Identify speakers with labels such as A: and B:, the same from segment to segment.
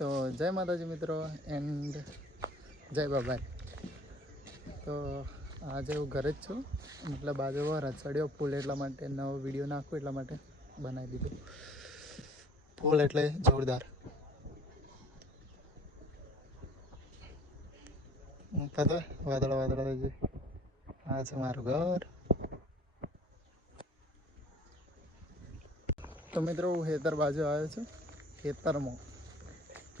A: તો જય માતાજી મિત્રો એન્ડ જય બાબાઈ તો આજે હું ઘરે જ છું. મતલબ આજે હું ચડ્યો ફૂલ એટલા માટે, નવો વીડિયો નાખું એટલા માટે બનાવી દીધું. ફૂલ એટલે જોરદાર. પતા વાદળા વાદળા થઈ આ છે મારું ઘર. તો મિત્રો હું ખેતર બાજુ આવ્યો છું ખેતરમાં.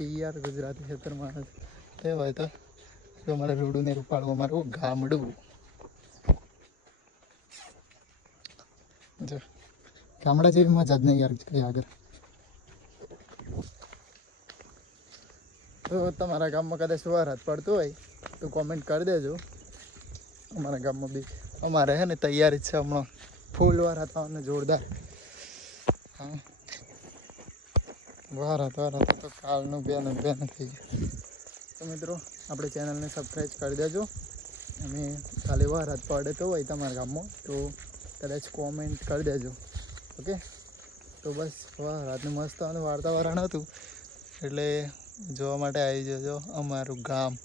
A: પિયર ગુજરાતી આવે છે. તે જો મારે રૂડું ને રૂપાળું મારું ગામડું. જો, ગામડા જેવી મજા જ નહીં યાર કઈ આગળ. તો તમારા ગામમાં કદાચ વરસાદ પડતો હોય તો કોમેન્ટ કરી દેજો. અમારા ગામમાં બી અમારે હે ને તૈયારી છે હમણાં. ફૂલ વરસાદ આવવાનું જોરદાર. હા. વરસાદ વરસાદ તો કાલનું બેન બેન થઈ ગયું. તો મિત્રો, આપણે ચેનલને સબસ્ક્રાઈબ કરી દેજો. અને ખાલી વરસાદ પડે તો હોય તમારા ગામમાં, તો કદાચ કોમેન્ટ કરી દેજો. ઓકે? તો બસ રાતનું મસ્ત અને વાતાવરણ હતું. એટલે જોવા માટે આવી જજો અમારું ગામ.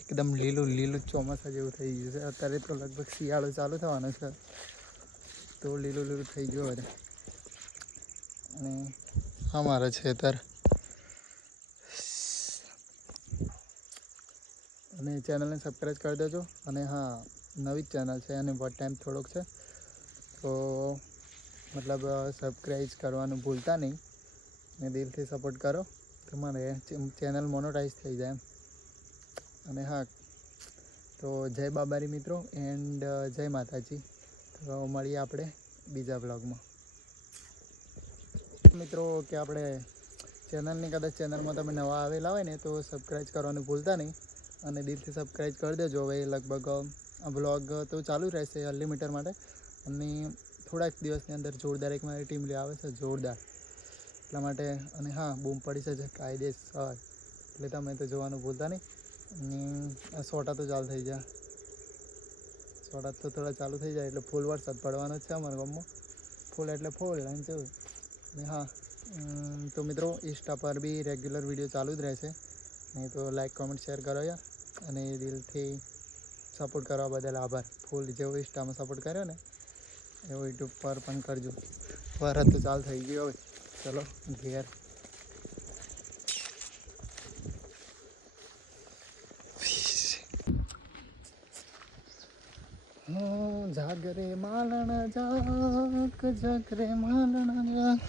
A: એકદમ લીલું લીલું ચોમાસા જેવું થઈ ગયું છે. અત્યારે તો લગભગ શિયાળો ચાલુ થવાનો છે. તો લીલું લીલું થઈ ગયું હવે. અને અમારા છેતર અને ચેનલને સબસ્ક્રાઈબ કરી દેજો. અને હા, નવી જ ચેનલ છે અને વોટ ટાઈમ થોડોક છે. તો મતલબ સબસ્ક્રાઈબ કરવાનું ભૂલતા નહીં. અને દિલથી સપોર્ટ કરો. તમારે ચેનલ મોનોટાઈઝ થઈ જાય એમ. અને હા, તો જય બાબારી મિત્રો એન્ડ જય માતાજી. તો મળીએ આપણે બીજા બ્લોગમાં મિત્રો, કે આપણે ચેનલની કદાચ ચેનલમાં તમે નવા આવેલા હોય ને, તો સબસ્ક્રાઈબ કરવાનું ભૂલતા નહીં. અને દિલથી સબસ્ક્રાઈબ કરી દેજો. હવે લગભગ બ્લોગ તો ચાલુ રહેશે અનલિમિટેડ માટે. અને થોડાક દિવસની અંદર જોરદાર એક મારી ટીમ લઈ આવે છે, જોરદાર. એટલા માટે, અને હા, બૂમ પડી છે કાયદેસર. એટલે તમે તો જોવાનું ભૂલતા નહીં. અને સોટા તો ચાલુ થઈ જાય સોટા તો થોડા ચાલુ થઈ જાય, એટલે ફૂલ વરસાદ પડવાનો છે અમારા ગામમાં. ફૂલ એટલે ફૂલ એમ કેવું. અને હા તો મિત્રો ઇન્સ્ટા પર બી રેગ્યુલર વીડિયો ચાલુ જ રહેશે. નહીં તો લાઈક કોમેન્ટ શેર કરો અને દિલથી સપોર્ટ કરવા બદલ આભાર. ફૂલ જેવો ઇન્સ્ટામાં સપોર્ટ કર્યો ને, એવો યુટ્યુબ પર પણ કરજો. વરસાદ તો ચાલુ થઈ ગયો હવે. ચલો, ઘેર. જાગરે માલણ જાગ, જાગરે માલણ જાગ.